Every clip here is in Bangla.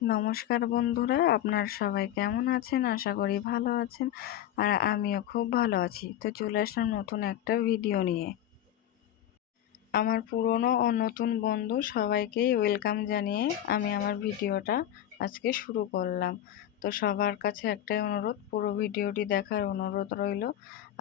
নমস্কার বন্ধুরা, আপনার সবাই কেমন আছেন? আশা করি ভালো আছেন আর আমিও খুব ভালো আছি। তো চলে আসলাম নতুন একটা ভিডিও নিয়ে। আমার পুরনো ও নতুন বন্ধু সবাইকেই ওয়েলকাম জানিয়ে আমি আমার ভিডিওটা আজকে শুরু করলাম। তো সবার কাছে একটাই অনুরোধ পুরো ভিডিওটি দেখার অনুরোধ রইল।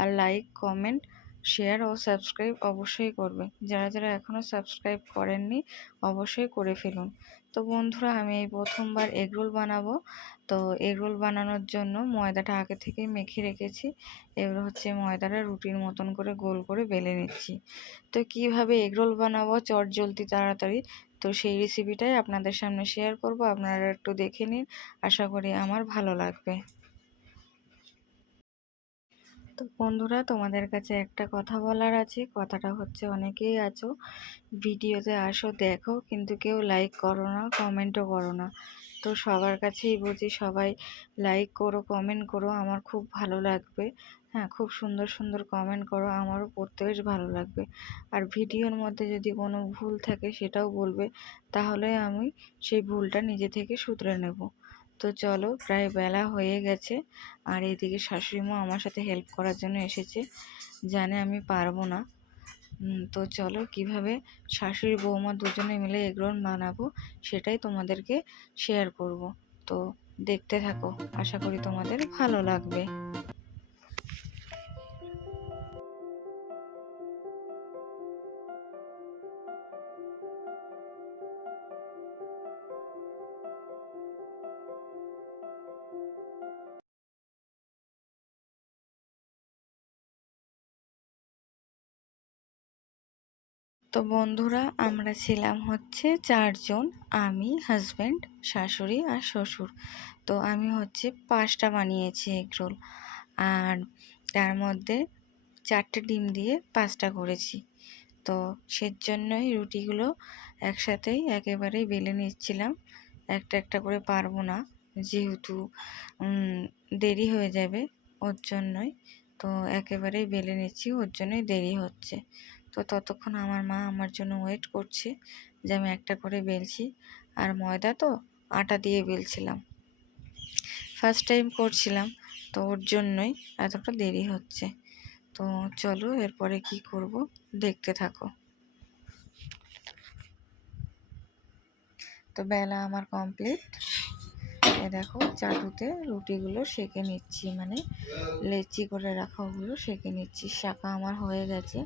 আর লাইক কমেন্ট শেয়ার ও সাবস্ক্রাইব অবশ্যই করবে। যারা যারা এখনও সাবস্ক্রাইব করেননি, অবশ্যই করে ফেলুন। তো বন্ধুরা, আমি এই প্রথমবার এগরোল বানাবো। তো এগরোল বানানোর জন্য ময়দাটা আগে থেকে মেখে রেখেছি। এবার হচ্ছে ময়দাটা রুটির মতন করে গোল করে বেলে নিচ্ছি। তো কীভাবে এগরোল বানাবো, চট জলদি তাড়াতাড়ি, তো সেই রেসিপিটাই আপনাদের সামনে শেয়ার করব। আপনারা একটু দেখে নিন। আশা করি আমার ভালো লাগবে। তো বন্ধুরা, তোমাদের কাছে একটা কথা বলার আছে। কথাটা হচ্ছে, অনেকেই আছো, ভিডিওতে আসো, দেখো, কিন্তু কেউ লাইক করো না কমেন্টও করো না। তো সবার কাছেই বুঝি সবাই লাইক করো কমেন্ট করো, আমার খুব ভালো লাগবে। হ্যাঁ খুব সুন্দর সুন্দর কমেন্ট করো, আমারও পড়তে বেশ ভালো লাগবে। আর ভিডিওর মধ্যে যদি কোনো ভুল থাকে, সেটাও বলবে, তাহলে আমি সেই ভুলটা নিজে থেকে শুধরে নেব। তো চলো প্রায় বেলা হয়ে গেছে। আর এদিকে শাশুড়িমা আমার সাথে হেল্প করার জন্য এসেছে। জানে আমি পারব না। তো চলো কীভাবে শাশুড়ি বৌমা দুজনে মিলে এগরোল বানাবো সেটাই তোমাদেরকে শেয়ার করব। তো দেখতে থাকো। আশা করি তোমাদের ভালো লাগবে। তো বন্ধুরা, আমরা ছিলাম হচ্ছে চারজন, আমি হাজব্যান্ড শাশুড়ি আর শ্বশুর। তো আমি হচ্ছে পাঁচটা বানিয়েছি এগরোল আর তার মধ্যে চারটে ডিম দিয়ে পাঁচটা করেছি। তো সেজন্যই রুটিগুলো একসাথেই একেবারেই বেলে নিচ্ছিলাম। একটা একটা করে পারব না, যেহেতু দেরি হয়ে যাবে ওর জন্যই। তো একেবারেই বেলে নিচ্ছি, ওর জন্যই দেরি হচ্ছে। তো ততক্ষণ আমার মা আমার জন্য ওয়েট করছে যে আমি একটা করে বেলছি। আর ময়দা তো আটা দিয়ে বেলছিলাম। ফার্স্ট টাইম করছিলাম, তো ওর জন্যই এতটা দেরি হচ্ছে। তো চলো এরপরে কি করব, দেখতে থাকো। তো বেলা আমার কমপ্লিট এ দেখো চাটুতে রুটিগুলো সেঁকে নিচ্ছি মানে লেচি করে রাখা ওগুলো সেঁকে নিচ্ছি। শাঁকা আমার হয়ে গেছে।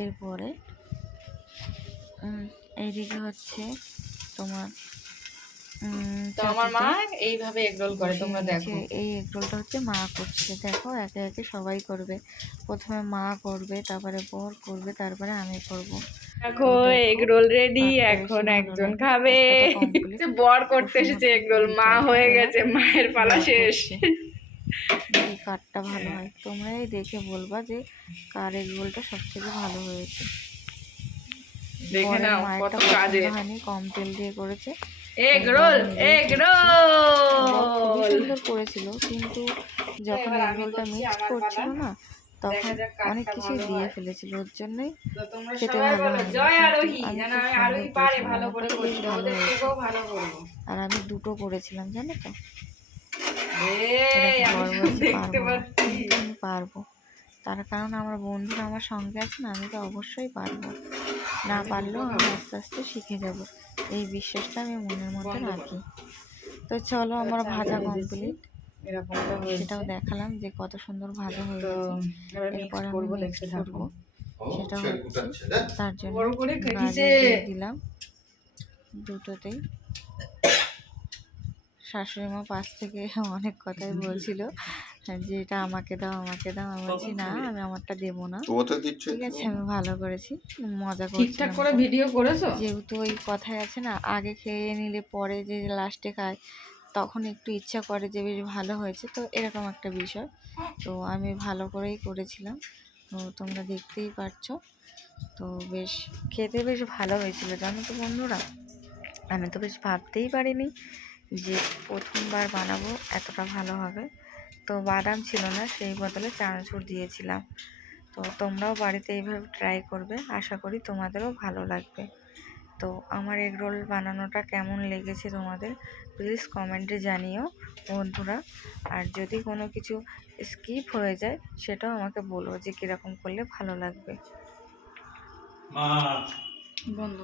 এরপরে এইদিকে হচ্ছে তোমার তো আমার মা এইভাবে এগরোল করে তোমরা দেখো। এই এগরোলটা হচ্ছে মা করছে। দেখো একে একে সবাই করবে। প্রথমে মা করবে তারপরে বর করবে তারপরে আমি করব। দেখো এগরোল রেডি এখন একজন খাবে। বর করতে এসেছে এগরোল মা হয়ে গেছে মায়ের পালা শেষ। এই কারটা ভালো হয়। তোমরাই দেখে বলবা যে কার এগরোলটা সবথেকে ভালো হয়েছে। দেখে নাও কত কাজে হয়নি কম তেল দিয়ে করেছে। Egg roll egg roll! সুন্দর করেছিল কিন্তু যখন এগ রোলটা মিক্স করছিল না তখন অনেক কিছু দিয়ে ফেলেছিল ওর জন্যই খেতে ভালো আর আমি দুটো করেছিলাম জানো তো? পারব? তার কারণ আমার বন্ধুরা আমার সঙ্গে আছে না আমি তো অবশ্যই পারব। না পারলেও আমি আস্তে আস্তে শিখে যাব। এই বিশ্বাসটা আমি মনের মধ্যে রাখি। তো চলো আমার ভাজা কমপ্লিট সেটাও দেখালাম যে কত সুন্দর ভাজা হয়ে গেছে। এরপরে আমি নেক্সট করব। সেটা হচ্ছে তার জন্য দিলাম। দুটোতেই। শাশুড়ি মা পাশ থেকে অনেক কথাই বলছিল যে এটা আমাকে দাও আমাকে দাও। আমি বলছি না আমি আমারটা দেবো না। ঠিক আছে আমি ভালো করেছি মজা করছি ঠিকঠাক করে ভিডিও করেছ? যেহেতু ওই কথাই আছে না আগে খেয়ে নিলে পরে যে লাস্টে খায় তখন একটু ইচ্ছা করে যে বেশ ভালো হয়েছে। তো এরকম একটা বিষয়। তো আমি ভালো করেই করেছিলাম। তো তোমরা দেখতেই পারছ। তো বেশ খেতে বেশ ভালো হয়েছিল। জানো তো বন্ধুরা আমি তো বেশ ভাবতেই পারিনি যে প্রথমবার বানাবো এতটা ভালো হবে। তো বাদাম ছিল না সেই বদলে চানাচুর দিয়েছিলাম। তো তোমরাও বাড়িতে এইভাবে ট্রাই করবে আশা করি তোমাদেরও ভালো লাগবে। তো আমার এগ রোল বানানোটা কেমন লেগেছে তোমাদের প্লিজ কমেন্টে জানিও বন্ধুরা। আর যদি কোনো কিছু স্কিপ হয়ে যায় সেটাও আমাকে বলো যে কীরকম করলে ভালো লাগবে। বন্ধ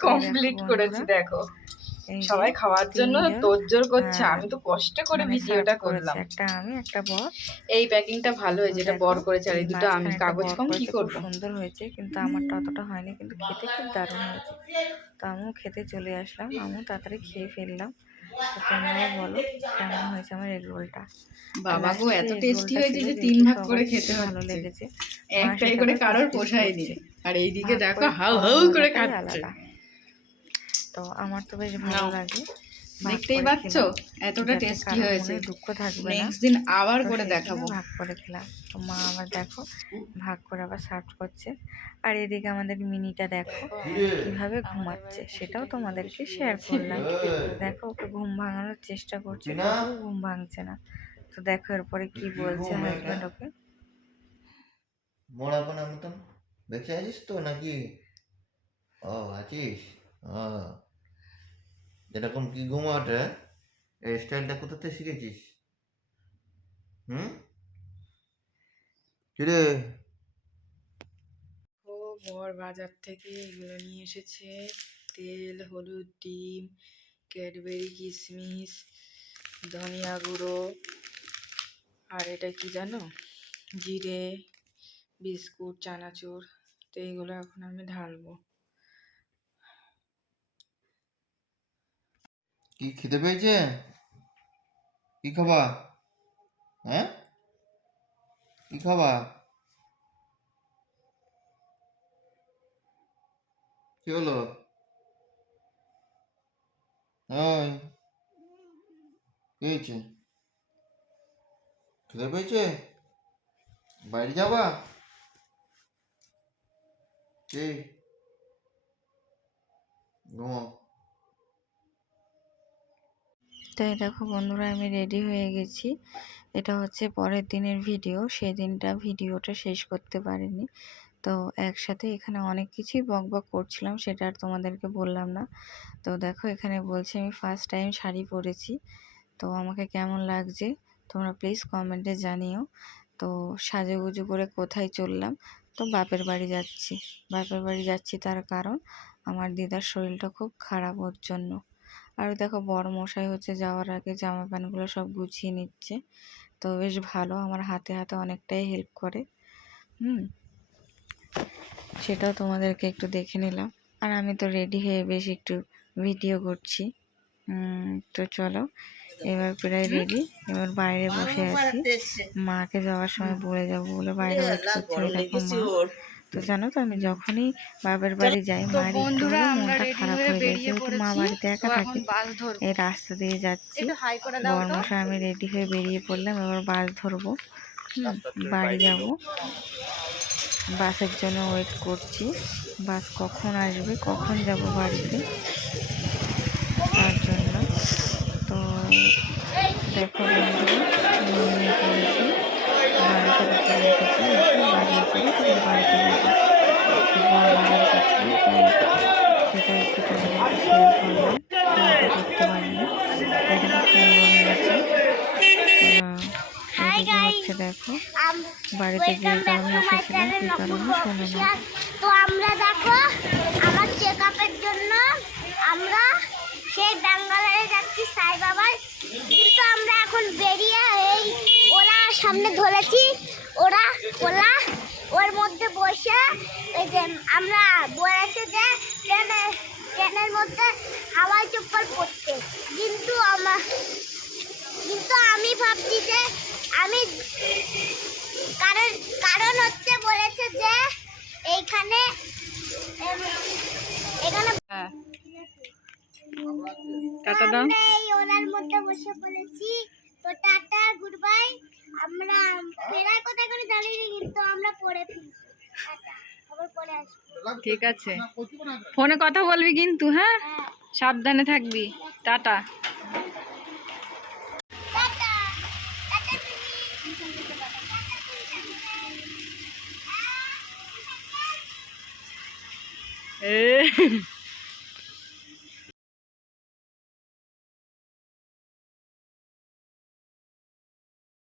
কমপ্লিট করেছি দেখো। সবাই খাওয়ার জন্য তোড়জোড় করছে। হ্যাঁ, আমি তো কষ্ট করে মানে ভিডিওটা করলাম। একটা আমি একটা বর। এই প্যাকিংটা ভালো হয়েছে এটা বর করেছে আর এই দুটো আমি। কাগজ কম কি করব? সুন্দর হয়েছে কিন্তু আমারটা অতটা হয়নি কিন্তু খেতে খুব দারুণ হয়েছে। তো আমিও খেতে চলে আসলাম আমিও তাড়াতাড়ি খেয়ে ফেললাম। তোমরাও বলো কেমন হয়েছে আমার এগ রোলটা? বাবা গো এত টেস্টি হয়েছে যে তিন ভাগ করে খেতে ভালো লেগেছে। একটাই করে কারোর পোষায়নি। আর এইদিকে দেখো হাউ হাউ করে খাচ্ছে। আলাদা। তো আমার তো বেশ ভালো লাগে। দেখতেই পাচ্ছ? এতটা টেস্টি হয়েছে। দুঃখ থাকবে নেক্সট দিন আবার করে দেখাবো। ভাগ করে খেলাম। তো মা আবার দেখো ভাগ করে আবার সার্ভ করছে। আর এদিকে আমাদের মিনিটা দেখো কীভাবে ঘুমাচ্ছে। সেটাও তোমাদেরকে শেয়ার করলাম। দেখো ওকে ঘুম ভাঙানোর চেষ্টা করছে? ঘুম ভাঙছে না। তো দেখো এরপরে কি বলছে? Husband okay. মোড়া মতন? বেঁচে আছিস তো নাকি? ও আছিস? ও। যেরকম কি ঘুমাওটা এই স্টাইলটা কোথা থেকে শিখেছিস? হুম? কিরে ও বর বাজার থেকে এগুলো নিয়ে এসেছে। তেল, হলুদ, ডিম, ক্যাডবেরি কিশমিশ ধনিয়া গুঁড়ো। আর এটা কি জানো? জিরে, বিস্কুট, চানাচুর। তো এইগুলো এখন আমি ঢালবো। কি খেতে পেয়েছে? কি খাবা হ্যাঁ? কি খাবা কি হলো? ওই, কি হয়েছে? খেতে পেয়েছে? বাইরে যাবা? কি? ঘুমাও তাই দেখো বন্ধুরা আমি রেডি হয়ে গেছি। এটা হচ্ছে পরের দিনের ভিডিও সেই দিনটা ভিডিওটা শেষ করতে পারিনি। তো একসাথে এখানে অনেক কিছুই বক বক করছিলাম, সেটা আর তোমাদেরকে বললাম না। তো দেখো এখানে বলছে, আমি ফার্স্ট টাইম শাড়ি পরেছি। তো আমাকে কেমন লাগছে? তোমরা প্লিজ কমেন্টে জানিও। তো সাজুগুজু করে কোথায় চললাম? তো বাপের বাড়ি যাচ্ছি। বাপের বাড়ি যাচ্ছি তার কারণ, আমার দিদার শরীরটা খুব খারাপ ওর জন্য। আর দেখো বড় মশাই হচ্ছে যাওয়ার আগে জামা প্যান্টগুলো সব গুছিয়ে নিচ্ছে। তো বেশ ভালো আমার হাতে হাতে অনেকটাই হেল্প করে। হুম সেটাও তোমাদেরকে একটু দেখে নিলাম। আর আমি তো রেডি হয়ে বেশ একটু ভিডিও করছি। তো চলো এবার প্রায় রেডি এবার বাইরে বসে আছি। মাকে যাওয়ার সময় বলে যাব বলে বাইরে ওয়েট করছে দেখো মা। তো জানো তো আমি যখনই বাবার বাড়ি যাই মার একটু বন্ধুরা হলেও আমরা মনটা খারাপ হয়ে যায়। বেরিয়ে যেহেতু মা বাড়িতে একা থাকে এই রাস্তা দিয়ে যাচ্ছি। বর্মশাই আমি রেডি হয়ে বেরিয়ে পড়লাম এবার বাস ধরবো। বাড়ি যাব। বাসের জন্য ওয়েট করছি। বাস কখন আসবে কখন যাব বাড়িতে তার জন্য। তো দেখো বন্ধুরা না তো আমরা দেখো, আমার চেক আপের জন্য আমরা সেই ব্যাঙ্গালোরে যাচ্ছি সাই বাবার কিন্তু আমরা এখন বেরিয়ে এই ওরা সামনে ধরেছি। ওরা ওলা ওর মধ্যে বসে এই যে আমরা বলেছে যে ট্রেনে ট্রেনের মধ্যে হাওয়াই চপ্পল পরতে কিন্তু আমার কিন্তু আমি ভাবছি যে আমি কারণ কারণ হচ্ছে বলেছে যে এইখানে এখানে হ্যাঁ। টাটা দাও। ওলার মধ্যে বসে পড়েছি। টাটা গুড বাই আমরা ফেরার কথা করে জানিনি কিন্তু আমরা পড়ে ফিরছি। ঠিক আছে। ফোনে কথা বলবি কিন্তু হ্যাঁ? হ্যাঁ। সাবধানে থাকবি। টাটা। এ